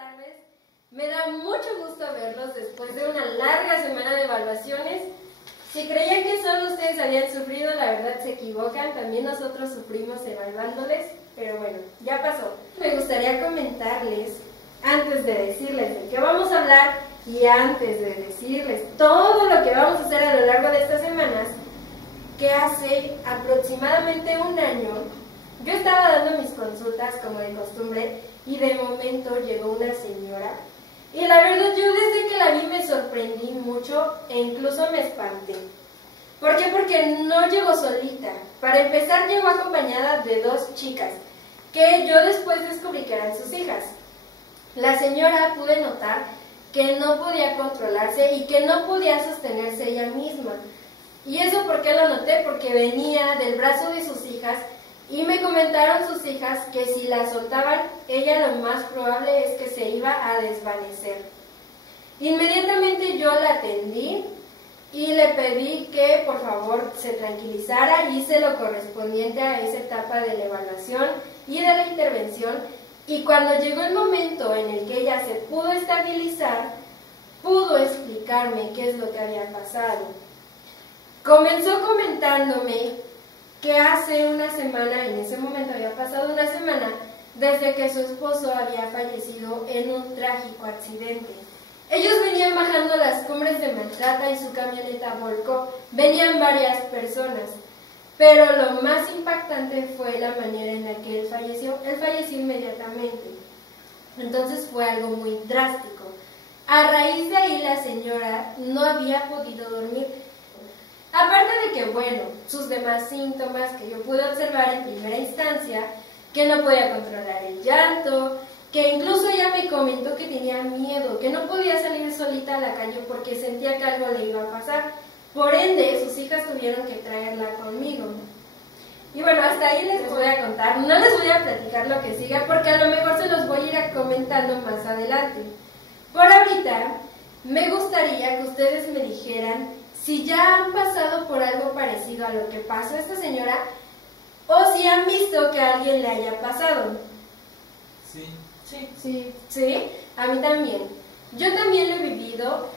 tardes. Me da mucho gusto verlos después de una larga semana de evaluaciones. Si creían que solo ustedes habían sufrido, la verdad se equivocan. También nosotros sufrimos evaluándoles, pero bueno, ya pasó. Me gustaría comentarles, antes de decirles de qué vamos a hablar y antes de decirles todo lo que vamos a hacer a lo largo de estas semanas, que hace aproximadamente un año yo estaba dando mis consultas como de costumbre y de momento llegó una señora y la verdad yo desde que la vi me sorprendí mucho e incluso me espanté. ¿Por qué? Porque no llegó solita. Para empezar llegó acompañada de dos chicas que yo después descubrí que eran sus hijas. La señora pude notar que no podía controlarse y que no podía sostenerse ella misma. ¿Y eso por qué lo noté? Porque venía del brazo de sus hijas y me comentaron sus hijas que si la soltaban, ella lo más probable es que se iba a desvanecer. Inmediatamente yo la atendí y le pedí que por favor se tranquilizara, hice lo correspondiente a esa etapa de la evaluación y de la intervención, y cuando llegó el momento en el que ella se pudo estabilizar, pudo explicarme qué es lo que había pasado. Comenzó comentándome que hace una semana, en ese momento había pasado una semana, desde que su esposo había fallecido en un trágico accidente. Ellos venían bajando las cumbres de Maltrata y su camioneta volcó. Venían varias personas, pero lo más impactante fue la manera en la que él falleció. Él falleció inmediatamente, entonces fue algo muy drástico. A raíz de ahí la señora no había podido dormir. Aparte de que, bueno, sus demás síntomas que yo pude observar en primera instancia, que no podía controlar el llanto, que incluso ella me comentó que tenía miedo, que no podía salir solita a la calle porque sentía que algo le iba a pasar. Por ende, sus hijas tuvieron que traerla conmigo. Y bueno, hasta ahí les voy a contar. No les voy a platicar lo que siga porque a lo mejor se los voy a ir comentando más adelante. Por ahorita, me gustaría que ustedes me dijeran si ya han pasado por algo parecido a lo que pasó a esta señora o si han visto que a alguien le haya pasado. Sí, a mí también. Yo también lo he vivido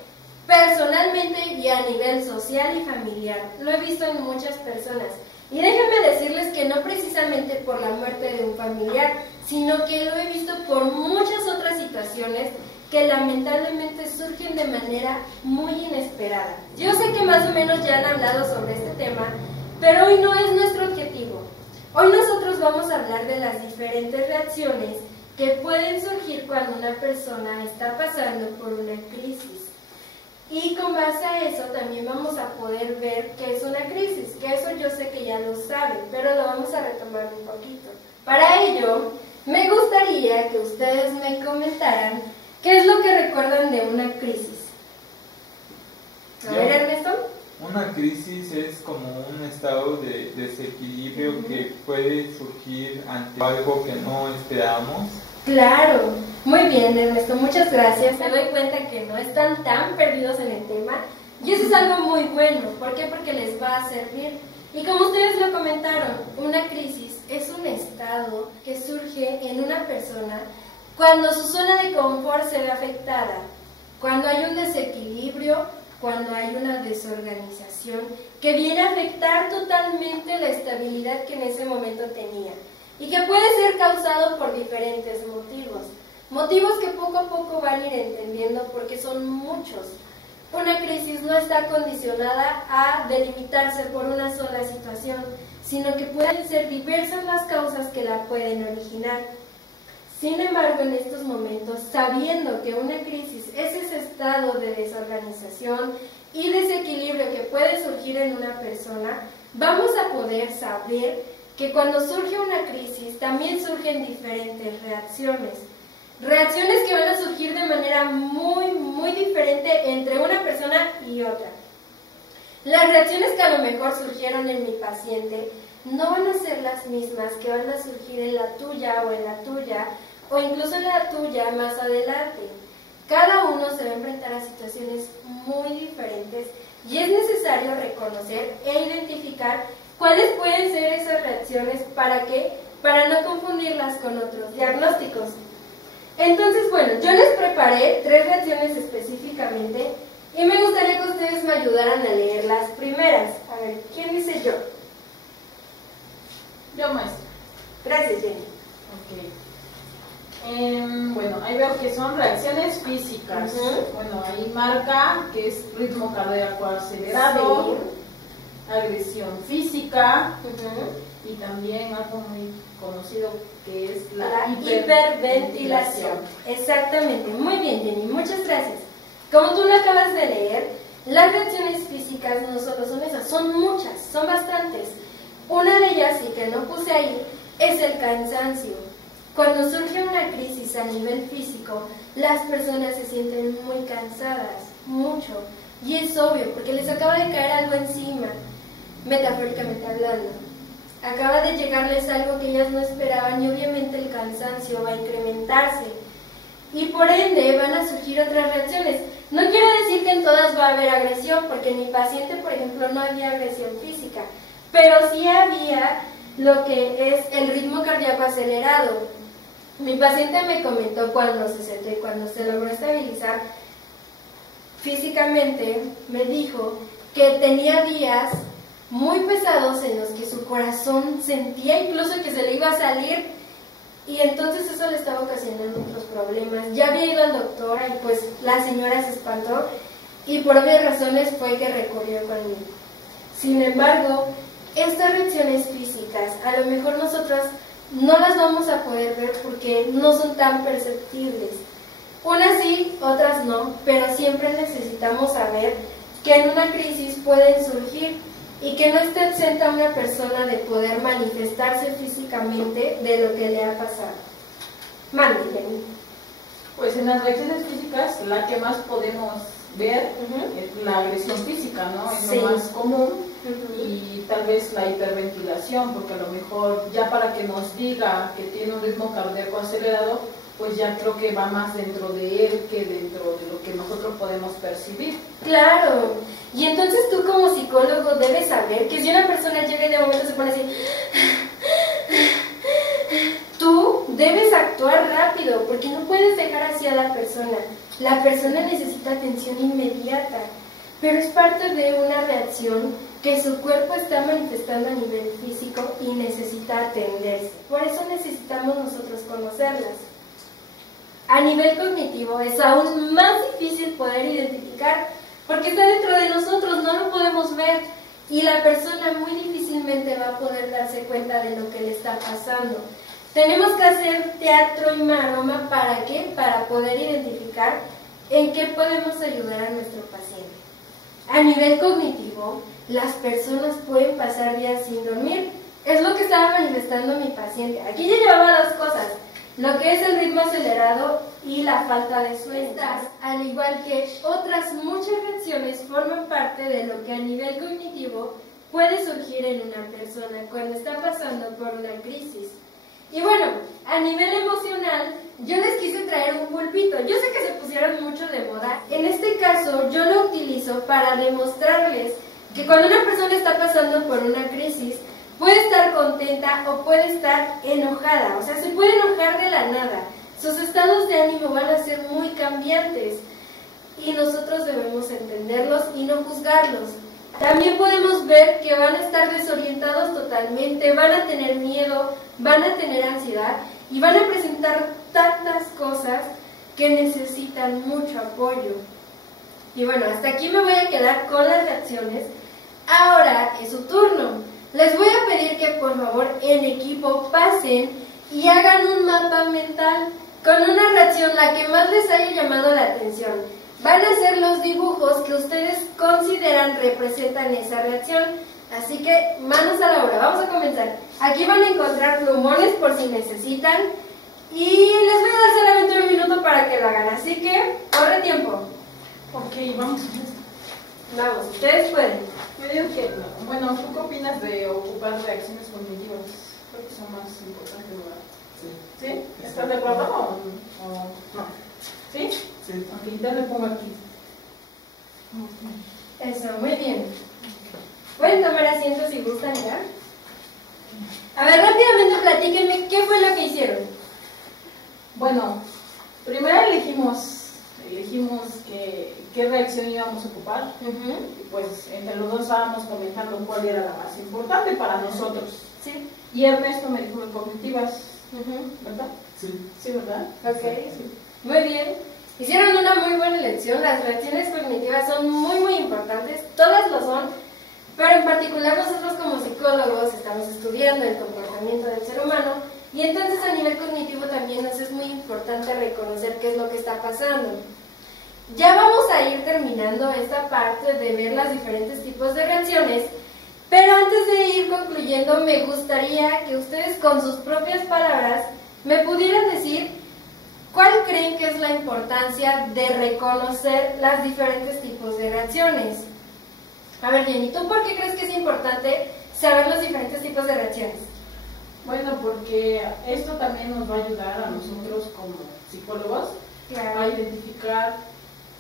personalmente y a nivel social y familiar. Lo he visto en muchas personas. Y déjenme decirles que no precisamente por la muerte de un familiar, sino que lo he visto por muchas otras situaciones que lamentablemente surgen de manera muy inesperada. Yo sé que más o menos ya han hablado sobre este tema, pero hoy no es nuestro objetivo. Hoy nosotros vamos a hablar de las diferentes reacciones que pueden surgir cuando una persona está pasando por una crisis. Y con base a eso también vamos a poder ver qué es una crisis, que eso yo sé que ya lo saben, pero lo vamos a retomar un poquito. Para ello, me gustaría que ustedes me comentaran ¿qué es lo que recuerdan de una crisis? A ver, Ernesto. Una crisis es como un estado de desequilibrio que puede surgir ante algo que no esperamos. Claro, muy bien, Ernesto, muchas gracias. Me doy cuenta que no están tan perdidos en el tema y eso es algo muy bueno. ¿Por qué? Porque les va a servir. Y como ustedes lo comentaron, una crisis es un estado que surge en una persona cuando su zona de confort se ve afectada, cuando hay un desequilibrio, cuando hay una desorganización que viene a afectar totalmente la estabilidad que en ese momento tenía y que puede ser causado por diferentes motivos que poco a poco van a ir entendiendo porque son muchos. Una crisis no está condicionada a delimitarse por una sola situación, sino que pueden ser diversas las causas que la pueden originar. Sin embargo, en estos momentos, sabiendo que una crisis es ese estado de desorganización y desequilibrio que puede surgir en una persona, vamos a poder saber que cuando surge una crisis también surgen diferentes reacciones. Reacciones que van a surgir de manera muy diferente entre una persona y otra. Las reacciones que a lo mejor surgieron en mi paciente no van a ser las mismas que van a surgir en la tuya o en la tuya, o incluso en la tuya más adelante. Cada uno se va a enfrentar a situaciones muy diferentes y es necesario reconocer e identificar cuáles pueden ser esas reacciones para no confundirlas con otros diagnósticos. Entonces, bueno, yo les preparé 3 reacciones específicamente y me gustaría que ustedes me ayudaran a leer las primeras. A ver, ¿quién dice yo? Yo, maestra. Gracias, Jenny. Ok. Bueno, ahí veo que son reacciones físicas. Bueno, ahí marca que es ritmo cardíaco acelerado, agresión física y también algo muy conocido que es la hiperventilación. Exactamente, muy bien, Jenny, muchas gracias. Como tú lo acabas de leer, las reacciones físicas no solo son esas, son muchas, son bastantes. Una de ellas, y que no puse ahí, es el cansancio. Cuando surge una crisis a nivel físico, las personas se sienten muy cansadas, mucho, y es obvio, porque les acaba de caer algo encima, metafóricamente hablando. Acaba de llegarles algo que ellas no esperaban y obviamente el cansancio va a incrementarse. Y por ende van a surgir otras reacciones. No quiero decir que en todas va a haber agresión, porque en mi paciente, por ejemplo, no había agresión física, pero sí había lo que es el ritmo cardíaco acelerado. Mi paciente me comentó cuando se sentó y cuando se logró estabilizar físicamente, me dijo que tenía días muy pesados en los que su corazón sentía incluso que se le iba a salir y entonces eso le estaba ocasionando otros problemas. Ya había ido al doctor y pues la señora se espantó y por obvias razones fue que recurrió conmigo. Sin embargo, estas reacciones físicas a lo mejor nosotras no las vamos a poder ver porque no son tan perceptibles. Unas sí, otras no, pero siempre necesitamos saber que en una crisis pueden surgir y que no esté exenta una persona de poder manifestarse físicamente de lo que le ha pasado. Mándenme. Pues en las reacciones físicas la que más podemos ver es la agresión física, ¿no? Es lo más común y tal vez la hiperventilación, porque a lo mejor ya para que nos diga que tiene un ritmo cardíaco acelerado, pues ya creo que va más dentro de él que dentro de lo que nosotros podemos percibir. Claro, y entonces tú como psicólogo debes saber que si una persona llega y de momento se pone así, tú debes actuar rápido porque no puedes dejar así a la persona. La persona necesita atención inmediata, pero es parte de una reacción que su cuerpo está manifestando a nivel físico y necesita atenderse. Por eso necesitamos nosotros conocerlas. A nivel cognitivo es aún más difícil poder identificar porque está dentro de nosotros, no lo podemos ver y la persona muy difícilmente va a poder darse cuenta de lo que le está pasando. Tenemos que hacer teatro y maroma, ¿para qué? Para poder identificar en qué podemos ayudar a nuestro paciente. A nivel cognitivo, las personas pueden pasar días sin dormir. Es lo que estaba manifestando mi paciente. Aquí ya llevaba 2 cosas. Lo que es el ritmo acelerado y la falta de sueño. Estas, al igual que otras muchas reacciones, forman parte de lo que a nivel cognitivo puede surgir en una persona cuando está pasando por una crisis. Y bueno, a nivel emocional, yo les quise traer un pulpito. Yo sé que se pusieron mucho de moda. En este caso, yo lo utilizo para demostrarles que cuando una persona está pasando por una crisis, puede estar contenta o puede estar enojada, o sea, se puede enojar de la nada. Sus estados de ánimo van a ser muy cambiantes y nosotros debemos entenderlos y no juzgarlos. También podemos ver que van a estar desorientados totalmente, van a tener miedo, van a tener ansiedad y van a presentar tantas cosas que necesitan mucho apoyo. Y bueno, hasta aquí me voy a quedar con las reacciones. Ahora es su turno. Les voy a pedir que por favor en equipo pasen y hagan un mapa mental con una reacción, la que más les haya llamado la atención. Van a ser los dibujos que ustedes consideran representan esa reacción. Así que manos a la obra, vamos a comenzar. Aquí van a encontrar plumones por si necesitan y les voy a dar solamente 1 minuto para que lo hagan. Así que corre tiempo. Ok, vamos. Vamos, ustedes pueden. Yo digo que, bueno, ¿tú qué opinas de ocupar reacciones cognitivas? Creo que son más importantes, ¿verdad? Sí. ¿Sí? ¿Estás de acuerdo o no? ¿Sí? Sí. Ok, ya le pongo aquí. Eso, muy bien. Pueden tomar asiento si gustan ya. A ver, rápidamente platíquenme qué fue lo que hicieron. Bueno, primero elegimos qué reacción íbamos a ocupar. Y pues entre los dos estábamos comentando cuál era la más importante para nosotros. Sí. Y Ernesto me dijo cognitivas, ¿verdad? Sí. Sí, ¿verdad? Ok. Sí. Muy bien. Hicieron una muy buena elección. Las reacciones cognitivas son muy, muy importantes. Todas lo son. Pero en particular nosotros como psicólogos estamos estudiando el comportamiento del ser humano. Y entonces a nivel cognitivo también nos es muy importante reconocer qué es lo que está pasando. Ya vamos a ir terminando esta parte de ver los diferentes tipos de reacciones, pero antes de ir concluyendo me gustaría que ustedes con sus propias palabras me pudieran decir cuál creen que es la importancia de reconocer los diferentes tipos de reacciones. A ver, Jenny, ¿tú por qué crees que es importante saber los diferentes tipos de reacciones? Bueno, porque esto también nos va a ayudar a nosotros como psicólogos a identificar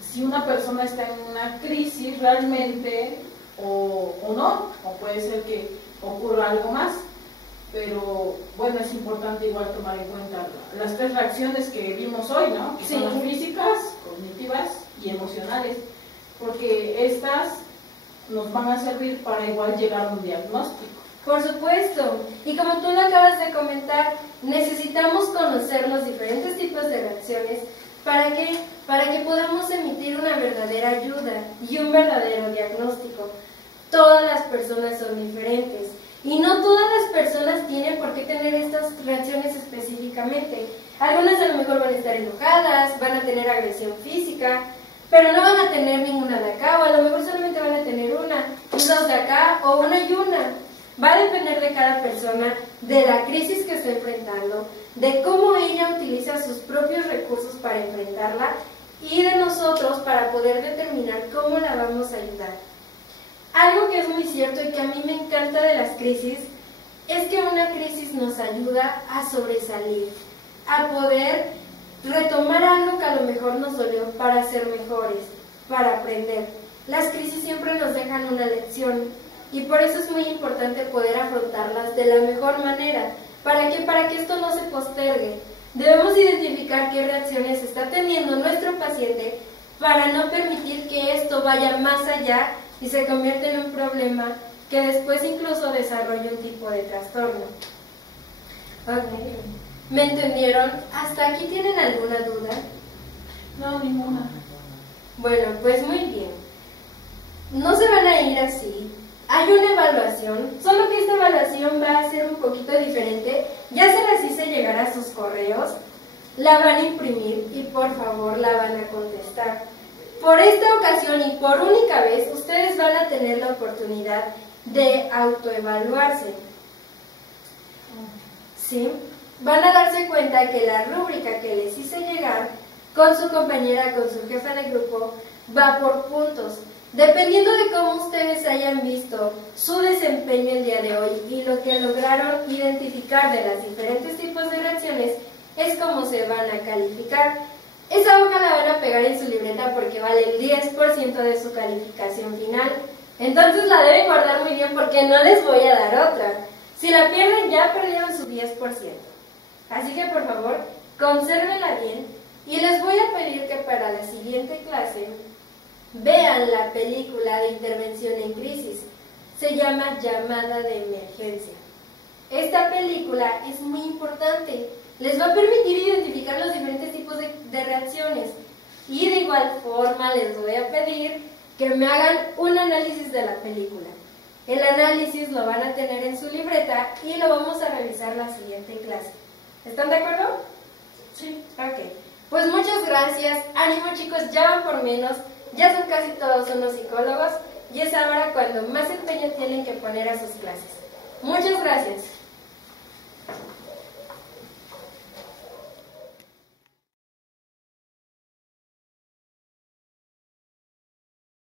si una persona está en una crisis realmente o no, o puede ser que ocurra algo más. Pero bueno, es importante igual tomar en cuenta las tres reacciones que vimos hoy, ¿no? Que son las físicas, cognitivas y emocionales, porque estas nos van a servir para igual llegar a un diagnóstico. Por supuesto, y como tú lo acabas de comentar, necesitamos conocer los diferentes tipos de reacciones para que podamos emitir una verdadera ayuda y un verdadero diagnóstico. Todas las personas son diferentes y no todas las personas tienen por qué tener estas reacciones específicamente. Algunas a lo mejor van a estar enojadas, van a tener agresión física, pero no van a tener ninguna de acá, o a lo mejor solamente van a tener una, dos de acá o una y una. Va a depender de cada persona, de la crisis que está enfrentando, de cómo ella utiliza sus propios recursos para enfrentarla y de nosotros para poder determinar cómo la vamos a ayudar. Algo que es muy cierto y que a mí me encanta de las crisis es que una crisis nos ayuda a sobresalir, a poder retomar algo que a lo mejor nos dolió para ser mejores, para aprender. Las crisis siempre nos dejan una lección. Y por eso es muy importante poder afrontarlas de la mejor manera. ¿Para qué? Para que esto no se postergue. Debemos identificar qué reacciones está teniendo nuestro paciente para no permitir que esto vaya más allá y se convierta en un problema que después incluso desarrolle un tipo de trastorno. Okay. ¿Me entendieron? ¿Hasta aquí tienen alguna duda? No, ninguna. Bueno, pues muy bien. No se van a ir así. Hay una evaluación, solo que esta evaluación va a ser un poquito diferente. Ya se las hice llegar a sus correos, la van a imprimir y por favor la van a contestar. Por esta ocasión y por única vez, ustedes van a tener la oportunidad de autoevaluarse. ¿Sí? Van a darse cuenta que la rúbrica que les hice llegar con su compañera, con su jefa de grupo, va por puntos. Dependiendo de cómo ustedes hayan visto su desempeño el día de hoy y lo que lograron identificar de los diferentes tipos de reacciones, es como se van a calificar. Esa hoja la van a pegar en su libreta porque vale el 10% de su calificación final. Entonces la deben guardar muy bien porque no les voy a dar otra. Si la pierden, ya perdieron su 10%. Así que por favor, consérvenla bien y les voy a pedir que para la siguiente clase vean la película de intervención en crisis. Se llama Llamada de Emergencia. Esta película es muy importante. Les va a permitir identificar los diferentes tipos de reacciones. Y de igual forma les voy a pedir que me hagan un análisis de la película. El análisis lo van a tener en su libreta y lo vamos a revisar la siguiente clase. ¿Están de acuerdo? Sí. Ok. Pues muchas gracias. Ánimo chicos, ya van por menos. Ya son casi todos unos psicólogos y es ahora cuando más empeño tienen que poner a sus clases. Muchas gracias.